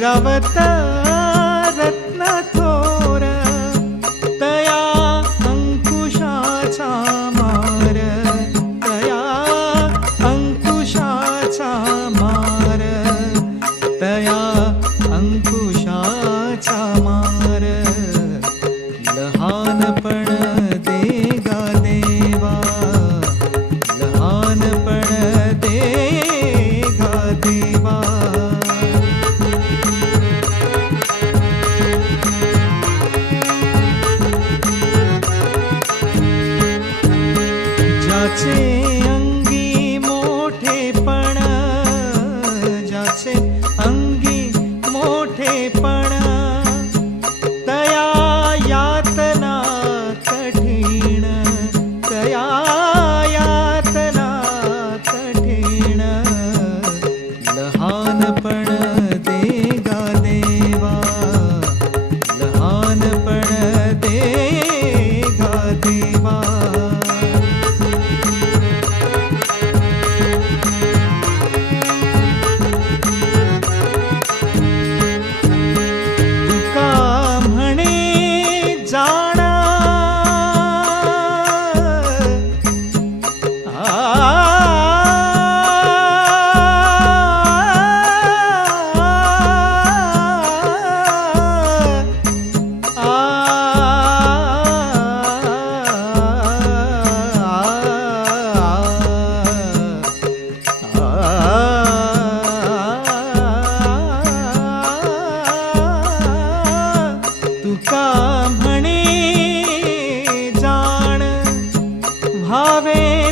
ऐरावता रत्न थोर तया अंकुशाचा मार तया अंकुशाचा मार तया अंकुशाचा मार. लहानपण i'm a watching.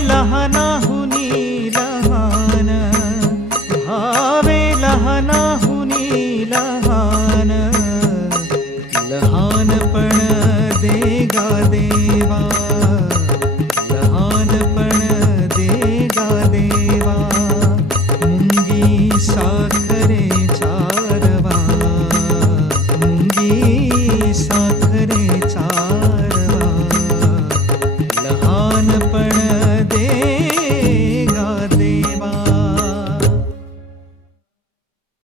लहानाहुनी लहान भावे लहानाहुनी लहान लहानपण देगा देवा